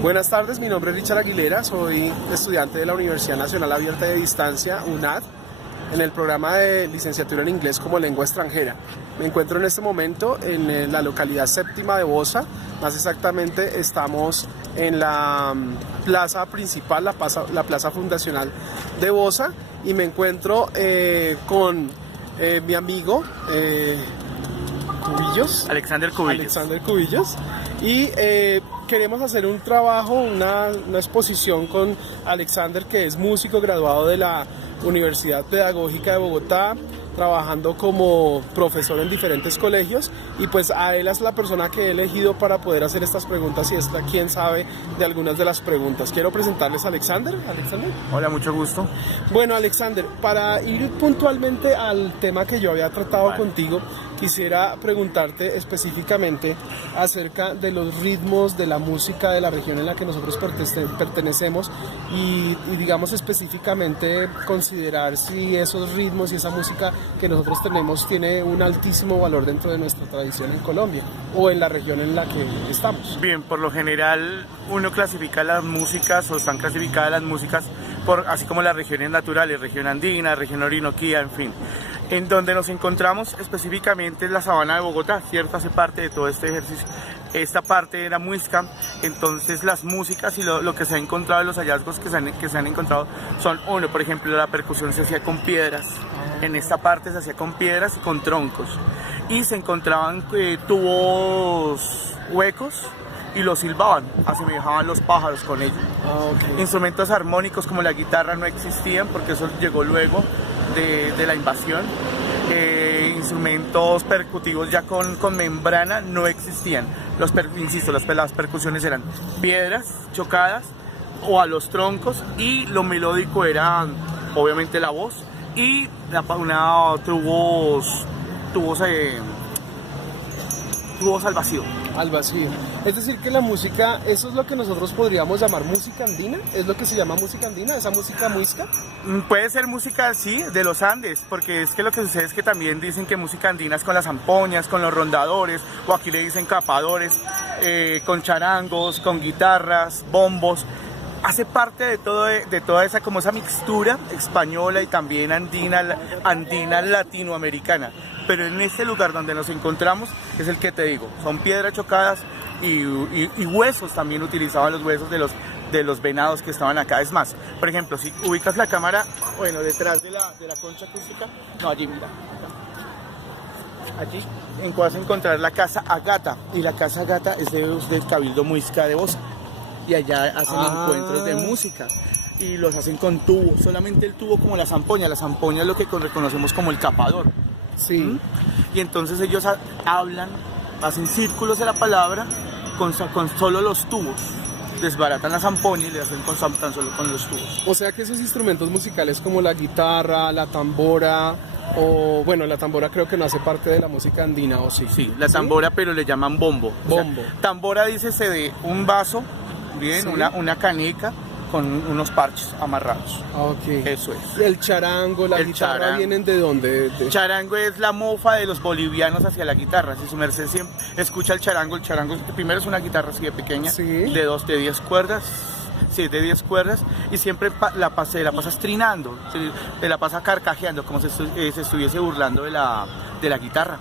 Buenas tardes, mi nombre es Richard Aguilera, soy estudiante de la Universidad Nacional Abierta de Distancia, UNAD, en el programa de licenciatura en inglés como lengua extranjera. Me encuentro en este momento en la localidad séptima de Bosa, más exactamente estamos en la plaza principal, la plaza fundacional de Bosa, y me encuentro con mi amigo Alexander Cubillos, y queremos hacer un trabajo, una exposición con Alexander, que es músico graduado de la Universidad Pedagógica de Bogotá, trabajando como profesor en diferentes colegios, y pues a él es la persona que he elegido para poder hacer estas preguntas y está quien sabe de algunas de las preguntas. Quiero presentarles a Alexander. Alexander. Hola, mucho gusto. Bueno, Alexander, para ir puntualmente al tema que yo había tratado contigo, quisiera preguntarte específicamente acerca de los ritmos de la música de la región en la que nosotros pertenecemos y digamos específicamente considerar si esos ritmos y esa música que nosotros tenemos tiene un altísimo valor dentro de nuestra tradición en Colombia o en la región en la que estamos. Bien, por lo general uno clasifica las músicas o están clasificadas las músicas por, así como las regiones naturales, región andina, región orinoquía, en fin. En donde nos encontramos específicamente en la sabana de Bogotá, ¿cierto? Hace parte de todo este ejercicio. Esta parte era muisca, entonces las músicas y lo que se ha encontrado, los hallazgos que se han encontrado son, uno, por ejemplo, la percusión se hacía con piedras, en esta parte se hacía con piedras y con troncos, y se encontraban tubos huecos y los silbaban, asemejaban los pájaros con ellos. Okay. Instrumentos armónicos como la guitarra no existían porque eso llegó luego de la invasión. Instrumentos percutivos ya con membrana no existían. Insisto, las percusiones eran piedras chocadas o a los troncos, y lo melódico era obviamente la voz y tubos al vacío. Al vacío. Es decir, que la música, eso es lo que nosotros podríamos llamar música andina, es lo que se llama música andina, esa música muisca. Puede ser música, sí, de los Andes, porque es que lo que sucede es que también dicen que música andina es con las zampoñas, con los rondadores, o aquí le dicen capadores, con charangos, con guitarras, bombos. Hace parte de toda esa, como esa mixtura española y también andina latinoamericana. Pero en este lugar donde nos encontramos es el que te digo, son piedras chocadas y huesos, también utilizaban los huesos de los venados que estaban acá. Es más, por ejemplo, si ubicas la cámara, bueno, detrás de la concha acústica, no, allí mira, acá. Allí vas a encontrar la Casa Agata, y la Casa Agata es del Cabildo Muisca de Bosa, y allá hacen encuentros de música. Y los hacen con tubos, solamente el tubo como la zampoña es lo que reconocemos como el capador. Sí. Y entonces ellos hablan, hacen círculos de la palabra con solo los tubos. Desbaratan la zampoña y le hacen tan solo con los tubos. O sea que esos instrumentos musicales como la guitarra, la tambora, o bueno, la tambora creo que no hace parte de la música andina, ¿o sí? Sí, la tambora, ¿sí? Pero le llaman bombo. Bombo. O sea, tambora dícese de un vaso, bien, ¿sí? Una caneca con unos parches amarrados. Okay. Eso es. El charango, la guitarra, ¿vienen de dónde? Charango es la mofa de los bolivianos hacia la guitarra. Si su merced siempre escucha el charango primero es una guitarra así de pequeña, ¿sí? de 10 cuerdas. Sí, de 10 cuerdas, y siempre la pasas trinando, te la pasas carcajeando, como si se estuviese burlando de la guitarra.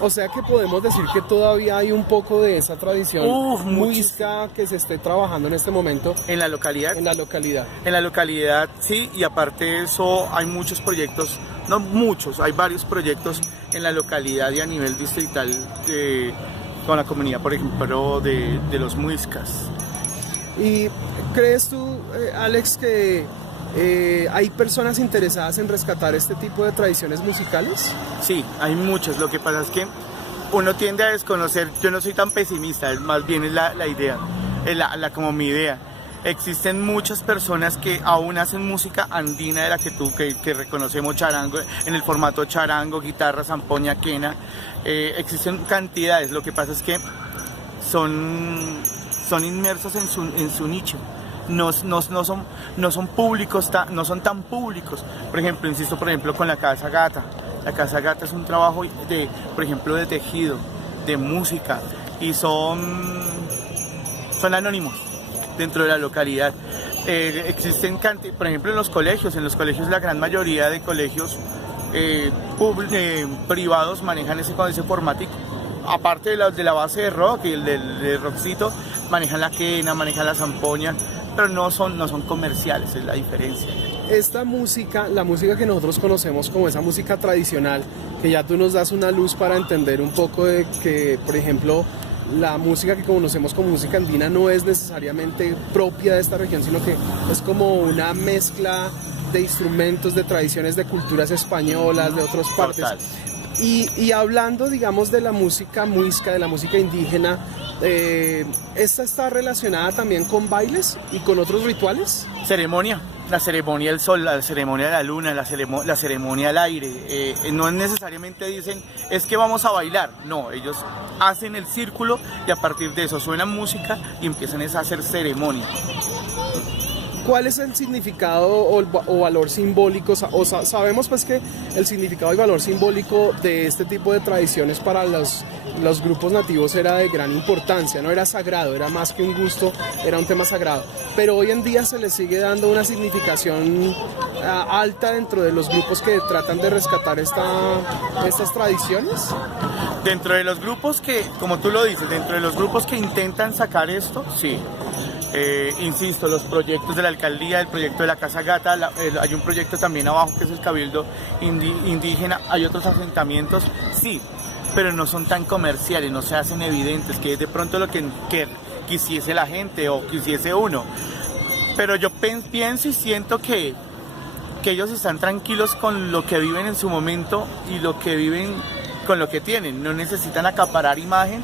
O sea que podemos decir que todavía hay un poco de esa tradición muisca que se esté trabajando en este momento en la localidad. En la localidad. En la localidad, sí, y aparte de eso hay muchos proyectos, no muchos, hay varios proyectos en la localidad y a nivel distrital con la comunidad, por ejemplo, de los muiscas. ¿Y crees tú, Alex, que hay personas interesadas en rescatar este tipo de tradiciones musicales? Sí, hay muchas. Lo que pasa es que uno tiende a desconocer. Yo no soy tan pesimista, más bien es la idea, como mi idea. Existen muchas personas que aún hacen música andina de la que reconocemos, charango, en el formato charango, guitarra, zampoña, quena. Existen cantidades. Lo que pasa es que son inmersos en su nicho. No son públicos, no son tan públicos. Por ejemplo, insisto, con la Casa Gata. La Casa Gata es un trabajo por ejemplo, de tejido, de música, y son son anónimos dentro de la localidad. Existen, por ejemplo, en los colegios la gran mayoría de colegios privados manejan ese formático. Aparte de la base de rock y el del rockcito, manejan la quena, manejan la zampoña, pero no son comerciales, es la diferencia. Esta música, la música que nosotros conocemos como esa música tradicional, que ya tú nos das una luz para entender un poco de que, por ejemplo, la música que conocemos como música andina no es necesariamente propia de esta región, sino que es como una mezcla de instrumentos, de tradiciones, de culturas españolas, de otras partes. Total. Y hablando, digamos, de la música muisca, de la música indígena, ¿esta está relacionada también con bailes y con otros rituales? Ceremonia, la ceremonia del sol, la ceremonia de la luna, la ceremonia al aire. No necesariamente dicen, es que vamos a bailar. No, ellos hacen el círculo y a partir de eso suena música y empiezan a hacer ceremonia. ¿Cuál es el significado o valor simbólico? Sabemos pues que el significado y valor simbólico de este tipo de tradiciones para los grupos nativos era de gran importancia, no era sagrado, era más que un gusto, era un tema sagrado. Pero hoy en día se le sigue dando una significación alta dentro de los grupos que tratan de rescatar estas tradiciones. Dentro de los grupos que, como tú lo dices, dentro de los grupos que intentan sacar esto, sí. Insisto, los proyectos de la alcaldía, el proyecto de la Casa Gata, hay un proyecto también abajo que es el Cabildo Indígena, hay otros asentamientos, sí, pero no son tan comerciales, no se hacen evidentes, que es de pronto lo que quisiese la gente o quisiese uno. Pero yo pienso y siento que ellos están tranquilos con lo que viven en su momento y lo que viven con lo que tienen, no necesitan acaparar imagen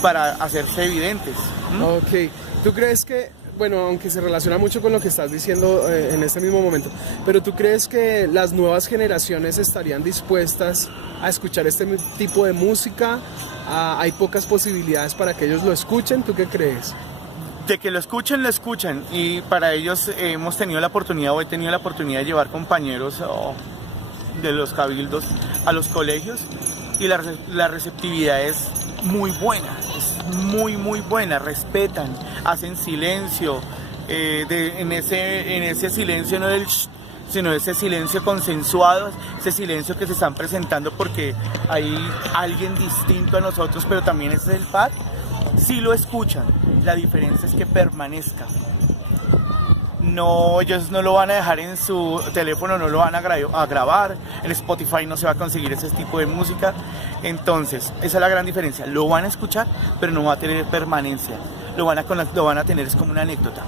para hacerse evidentes. Ok. ¿Tú crees que, bueno, aunque se relaciona mucho con lo que estás diciendo en este mismo momento, pero tú crees que las nuevas generaciones estarían dispuestas a escuchar este tipo de música? ¿Hay pocas posibilidades para que ellos lo escuchen? ¿Tú qué crees? De que lo escuchen, y para ellos hemos tenido la oportunidad, o he tenido la oportunidad de llevar compañeros de los cabildos a los colegios y la receptividad es muy buena, es muy buena, respetan, hacen silencio, en ese silencio no del shh, sino ese silencio consensuado, ese silencio que se están presentando porque hay alguien distinto a nosotros, pero también es el par, sí lo escuchan, la diferencia es que permanezca. No, ellos no lo van a dejar en su teléfono, no lo van a grabar, en Spotify no se va a conseguir ese tipo de música, entonces esa es la gran diferencia, lo van a escuchar pero no va a tener permanencia, lo van a tener es como una anécdota.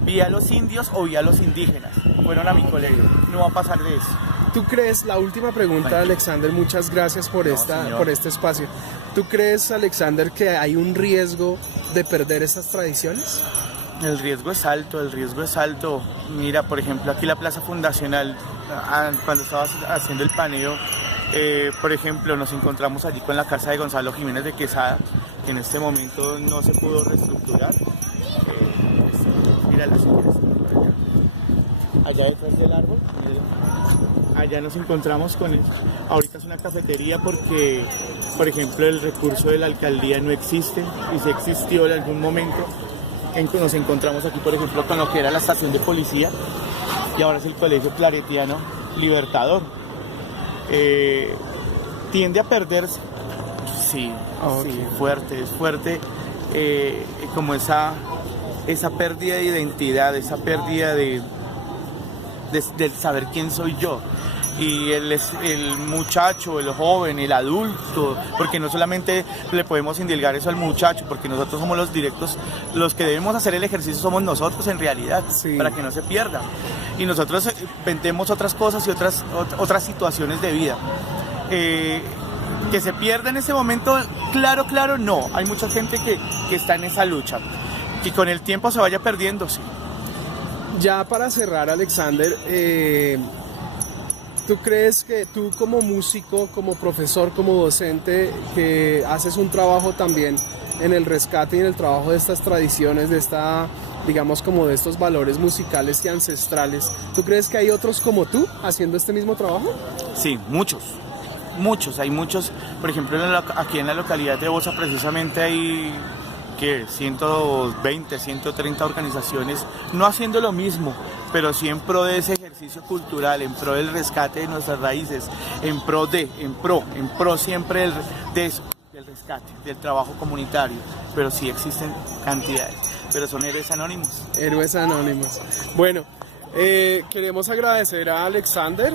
Vi a los indios o vi a los indígenas, fueron a mi colegio, no va a pasar de eso. ¿Tú crees, la última pregunta, Alexander, muchas gracias por este espacio, ¿tú crees, Alexander, que hay un riesgo de perder estas tradiciones? El riesgo es alto. Mira, por ejemplo, aquí la Plaza Fundacional, cuando estabas haciendo el paneo, por ejemplo, nos encontramos allí con la casa de Gonzalo Jiménez de Quesada, que en este momento no se pudo reestructurar. Mira, allá detrás del árbol, allá nos encontramos con él. Ahorita es una cafetería porque, por ejemplo, el recurso de la alcaldía no existe, y si existió en algún momento. Nos encontramos aquí, por ejemplo, con lo que era la estación de policía y ahora es el Colegio Claretiano Libertador. Tiende a perderse, sí, sí, es fuerte como esa pérdida de identidad, esa pérdida de saber quién soy yo. Y el muchacho, el joven, el adulto, porque no solamente le podemos indilgar eso al muchacho, porque nosotros somos los directos, los que debemos hacer el ejercicio somos nosotros en realidad, sí, para que no se pierda. Y nosotros vendemos otras cosas y otras situaciones de vida. Que se pierda en ese momento, claro, no. Hay mucha gente que está en esa lucha. Y con el tiempo se vaya perdiendo, sí. Ya para cerrar, Alexander, ¿tú crees que tú como músico, como profesor, como docente, que haces un trabajo también en el rescate y en el trabajo de estas tradiciones, de digamos como de estos valores musicales y ancestrales, ¿tú crees que hay otros como tú haciendo este mismo trabajo? Sí, hay muchos, por ejemplo aquí en la localidad de Bosa precisamente hay que 120, 130 organizaciones, no haciendo lo mismo, pero sí en pro de ese ejercicio cultural, en pro del rescate de nuestras raíces, en pro siempre de eso, del rescate, del trabajo comunitario, pero sí existen cantidades, pero son héroes anónimos. Héroes anónimos. Bueno, queremos agradecer a Alexander,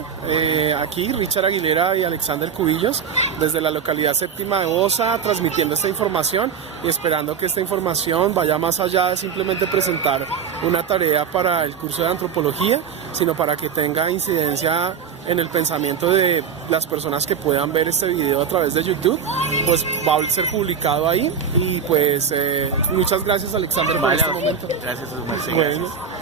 aquí Richard Aguilera y Alexander Cubillos, desde la localidad séptima de Bosa, transmitiendo esta información y esperando que esta información vaya más allá de simplemente presentar una tarea para el curso de antropología, sino para que tenga incidencia en el pensamiento de las personas que puedan ver este video a través de YouTube. Pues va a ser publicado ahí y pues muchas gracias, Alexander, por este momento. Gracias a su merced. Bueno.